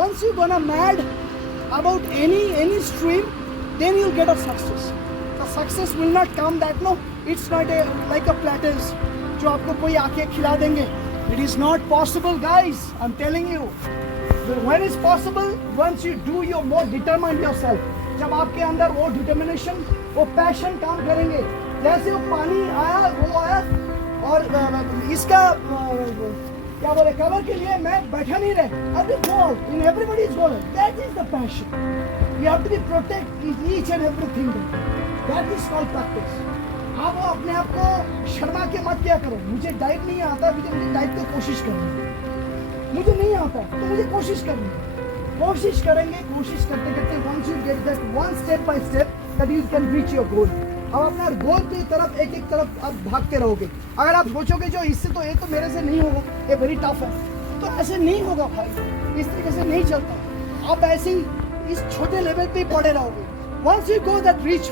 once you gonna mad about any stream, then you'll get a success. The success will not come that no, it's not like a platters जो आपको कोई आके खिला देंगे. It is not possible, guys. I'm telling you. When is possible? Once you do your more determined yourself. जब आपके अंदर वो determination, वो passion काम करेंगे. जैसे वो पानी आया, वो आया और इसका क्या बोले कवर के लिए मैं बैठा नहीं रहे. Every goal in everybody's goal. That is the passion. You have to be protect each and everything. That is called practice. आप अपने आप को शर्मा के मत क्या करो. मुझे डाइट नहीं आता, मुझे डाइट की कोशिश करनी है. मुझे नहीं आता तो मुझे कोशिश करनी है. कोशिश करेंगे, कोशिश करते करते once you get that one step by step that you can reach your goal. अब अपना गोल की तरफ एक एक तरफ आप भागते रहोगे. अगर आप सोचोगे जो इससे तो ये तो मेरे से नहीं होगा, ये वेरी टफ है, तो ऐसे नहीं होगा भाई. इस तरीके से नहीं चलता. आप ऐसे ही इस छोटे लेवल पे पड़े रहोगे. Once you go that reach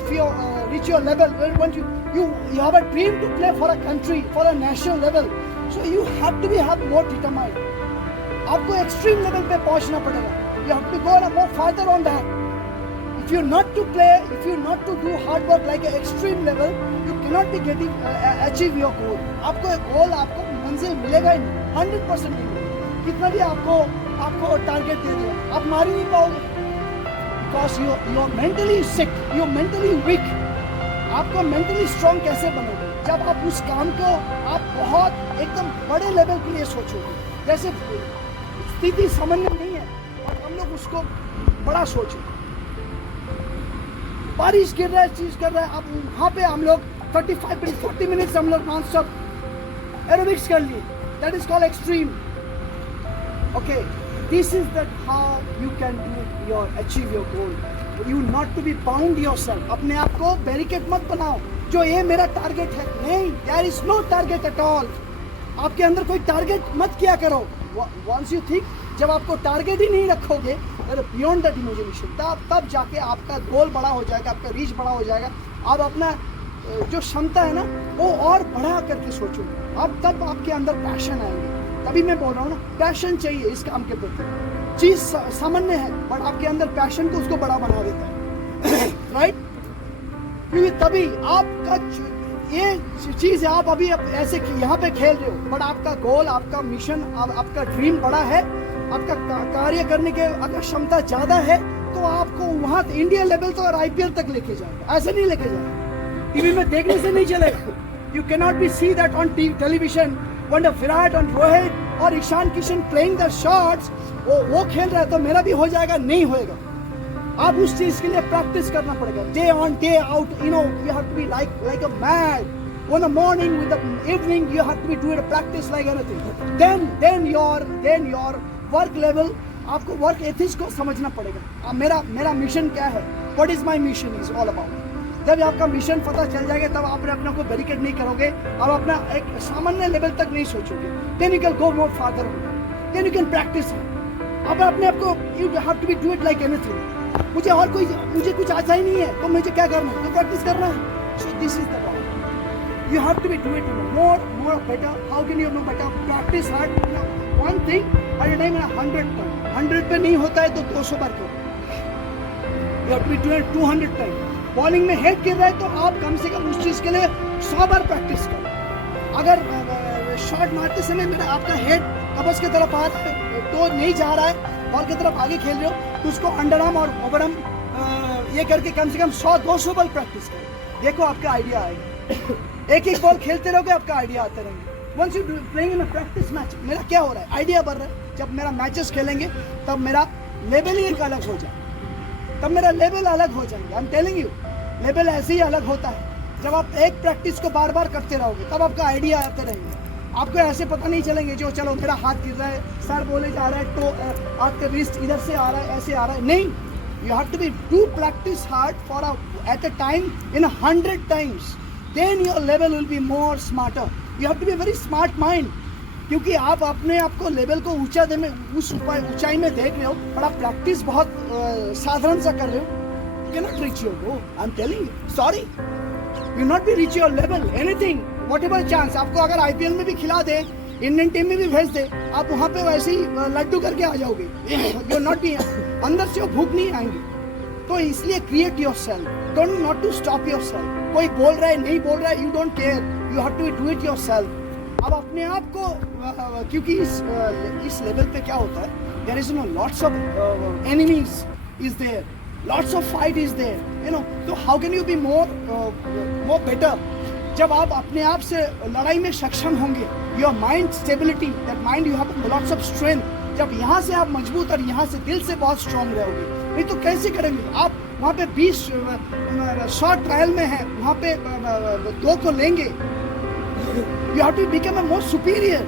your level, when you have a dream to play for a country, for a national level, so you have to have more determined. आपको एक्सट्रीम लेवल पे पहुंचना पड़ेगा. You have to go more farther on that. If you're not to play, if you're not to do hard work like an extreme level, you cannot be getting achieve your goal. आपको एक गोल, आपको मंजिल मिलेगा ही नहीं. 100% नहीं मिलेगा. कितना भी आपको टारगेट दे दिया, आप मार ही नहीं पाओगे. Because you're mentally sick, you're mentally weak. आपको mentally strong कैसे बनोगे? जब आप उस काम को आप बहुत एकदम बड़े लेवल के लिए सोचोगे. जैसे स्थिति सामान्य नहीं है और हम लोग उसको बड़ा सोचें. बारिश गिर रहा है, चीज कर रहा है, अब वहाँ पे हम लोग 40 मिनट्स हम लोग नॉन स्टॉप एरोबिक्स कर लिए. That is called extreme. Okay, this is that how you can do your achieve your goal. You not to be bound yourself. अपने आप को बैरिकेड मत बनाओ जो ये मेरा टारगेट है. नहीं, there is no target at all. आपके अंदर कोई टारगेट मत किया करो. वंस यू थिंक, जब आपको टारगेट ही नहीं रखोगे बियॉन्ड दैट इमेजिनेशन, तब जाके आपका गोल बड़ा हो जाएगा, आपका रीच बड़ा हो जाएगा. आप अपना जो क्षमता है ना वो और बढ़ा करके सोचोगे. अब तब आपके अंदर पैशन आएंगे. तभी मैं बोल रहा हूँ ना, पैशन चाहिए इस काम के प्रति. चीज सामान्य है बट आपके अंदर पैशन को उसको बड़ा बना देता है. राइट? क्योंकि तभी आपका ये चीज है. आप अभी ऐसे यहाँ पे खेल रहे हो बट आपका गोल, आपका मिशन, आपका ड्रीम बड़ा है. आपका कार्य करने के अगर क्षमता ज्यादा है तो आपको वहां इंडिया लेवल तो और IPL तक लेके जाएगा. ऐसे नहीं लेके जाएगा. टीवी में देखने से नहीं चलेगा. You can not be see that on television when Virat और रोहित और Ishan Kishan playing the shots, वो खेल रहा है तो मेरा भी हो जाएगा. नहीं होएगा. आप उस चीज के लिए प्रैक्टिस करना पड़ेगा. Day on day out. You have to be like a mad. In the morning, with the evening, you have to be doing a practice like anything. Then your work level, आपको work ethics को समझना पड़ेगा. मेरा mission क्या है? What is my mission is all about. जब आपका mission पता चल जाएगा तब आप अपने को बैरिकेड नहीं करोगे. आप अपना एक सामान्य लेवल तक नहीं सोचोगे. Then you can go more farther. Then you can practice. अब अपने आप को you have to be do it like anything. मुझे कुछ आता ही नहीं है तो मुझे क्या करना है? तो प्रैक्टिस करना है. So this is the point. You have to be do it more better. How can you know better? Practice hard. One thing at a time, 100 times. 100 पे नहीं होता है तो 200 बार करो. You have to be doing 200 times. Bowling में head गिर रहा है तो आप कम से कम उस चीज के लिए 100 बार प्रैक्टिस करो. अगर शॉट मारते समय मेरा आपका हेड कब्ज की तरफ आ रहा है तो नहीं जा रहा है, बॉल की तरफ आगे खेल रहे हो तो उसको अंडर आर्म और ओवर आर्म ये करके कम से कम 100-200 बार प्रैक्टिस करो. देखो आपका आइडिया आएगा. एक बॉल खेलते रहोगे आपका आइडिया आते रहेंगे. Once you playing in a practice match, मेरा क्या हो रहा है? आइडिया बढ़ रहा है. जब मेरा मैचेस खेलेंगे तब मेरा लेवल ही एक अलग हो जाए. तब मेरा लेवल अलग हो जाएंगे. I am telling you, level ऐसे ही अलग होता है. जब आप एक प्रैक्टिस को बार बार करते रहोगे तब आपका आइडिया आते रहेंगे. आपको ऐसे पता नहीं चलेंगे जो चलो मेरा हाथ गिर रहा है, सर बोले जा रहा है, तो आपका रिस्ट इधर से आ रहा है, ऐसे आ रहा है. नहीं, you have to be do practice hard for at a time in 100 times. Then your level will be more smarter. You have to be a very smart mind. क्योंकि आप अपने आप को लेवल को उस ऊंचाई में देख रहे हो और आप प्रैक्टिस बहुत साधारण सा कर रहे हो. You cannot reach your goal. I'm telling you. Sorry. You not be reach your level. Anything. Whatever chance. आपको अगर IPL में भी खिला दे इंडियन टीम में भी भेज दे, आप वहाँ पे वैसे ही लड्डू करके आ जाओगे, यू नॉट बी, अंदर से वो भूख नहीं आएंगी। तो इसलिए create yourself, don't not to stop yourself. कोई बोल रहा है नहीं बोल रहा है, you don't care, you have to do it yourself. अब अपने आप को क्योंकि इस लेवल पे क्या होता है, there is no lots of enemies is there, lots of fight is there, you know. तो how can you be more better? जब आप अपने आप से लड़ाई में सक्षम होंगे, your mind stability, that mind you have lots of strength, जब यहाँ से आप मजबूत और यहाँ से दिल से बहुत स्ट्रांग रहोगे, नहीं तो कैसे करेंगे आप? वहाँ पे 20 शॉट ट्रायल में है, वहाँ पे 2 को लेंगे, you have to become a more superior.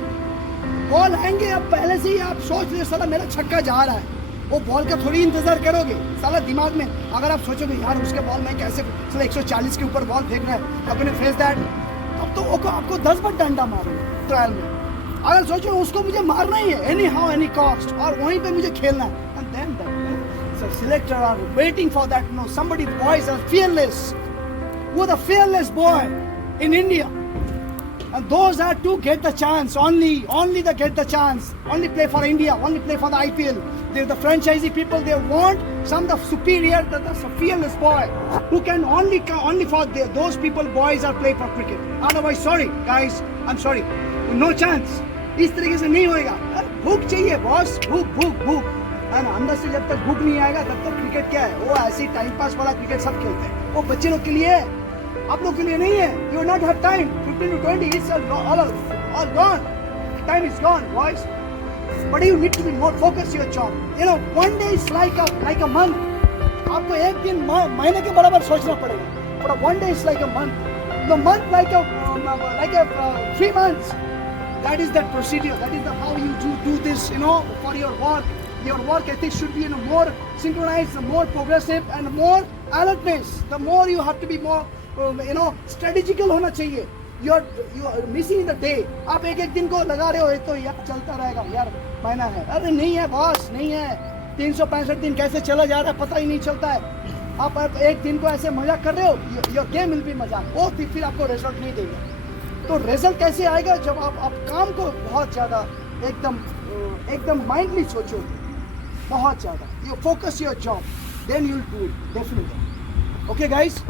Ball आएंगे, अब पहले से ही आप सोच रहे साला मेरा छक्का जा रहा है, वो बॉल का थोड़ी इंतजार करोगे साला दिमाग में। अगर आप सोचोगे यार उसके बॉल में कैसे साला 140 के ऊपर बॉल फेंक रहा है, अपने फेस दैट, अब तो वो आपको 10 बार डंडा मारोगे ट्रायल में। अगर सोचो उसको मुझे मारना ही है एनी हाउ एनी कॉस्ट, और वहीं पे मुझे खेलना है, and then that selector are waiting for that. No, somebody, boys are fearless. Who are the fearless boy in India? And those are to get the chance, only they get the chance, only play for India, only play for the IPL. They're the franchisee people, they want some the superior, the fearless boy who can only for those people, boys are play for cricket. Otherwise, sorry guys, I'm sorry, no chance. इस तरीके से नहीं होएगा। भूख चाहिए boss, भूख है ना। अंदर से जब तक भूख नहीं आएगा तब तक क्रिकेट क्या है, वो ऐसी टाइम पास वाला क्रिकेट सब खेलते हैं, वो बच्चे लोग के लिए है, आप लोग के लिए नहीं है। You not have time, 15 to 20 is all gone, time is gone boys, but you need to be more focused your job, you know. One day is like a month, आपको एक दिन महीने के बराबर सोचना पड़ेगा, but one day is like a month, the month like a 3 months. That is that procedure, that is how you do this, you know, for your work. Your work ethics should be, you know, more synchronized, more progressive and more alertness. The more you have to be more, you know, strategical होना चाहिए. You are missing the day. आप एक दिन को लगा रहे हो तो यार चलता रहेगा, यार महीना है, अरे नहीं है बॉस, नहीं है। 365 दिन कैसे चला जा रहा है पता ही नहीं चलता है। आप एक दिन को ऐसे मजाक कर रहे हो, योर गेम विल बी मजाक, वो फिर आपको रिजल्ट नहीं देगा। तो रिजल्ट कैसे आएगा? जब आप काम को बहुत ज़्यादा एकदम माइंडली सोचोगे, बहुत ज़्यादा, you focus your job, then you'll do it definitely. Okay guys?